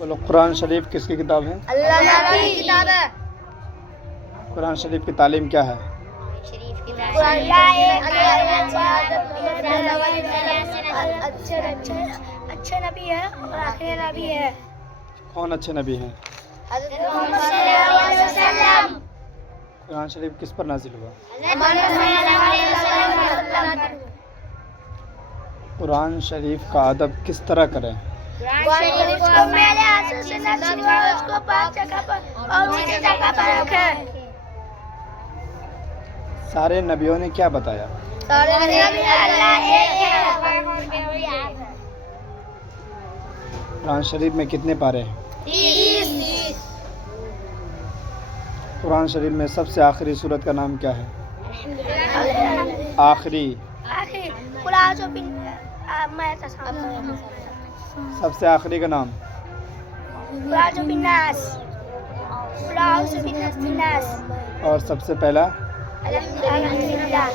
बोलो कुरान शरीफ किसकी किताब है? अल्लाह की किताब है। कुरान शरीफ की तालीम क्या है? अच्छे नबी है और आखिरी नबी है। कौन अच्छे नबी हैं? हज़रत मोहम्मद सल्लल्लाहु अलैहि वसल्लम। कुरान शरीफ किस पर नाजिल हुआ? कुरान शरीफ का अदब किस तरह करें? उसको मेरे हाथों से न छीनवाओ, उसको पाक जगह पर और ऊंची जगह पर रखें। सारे नबियों ने क्या बताया? सारे नबी अल्लाह एक है। कुरान शरीफ में कितने पारे हैं? 30। कुरान शरीफ में सबसे आखिरी सूरत का नाम क्या है? आखिरी कुरान जो भी सबसे आखिरी का नाम? कुरान जो भी नास, कुरान जो भी नास। और सबसे पहला? अल्हम्दुलिल्लाह।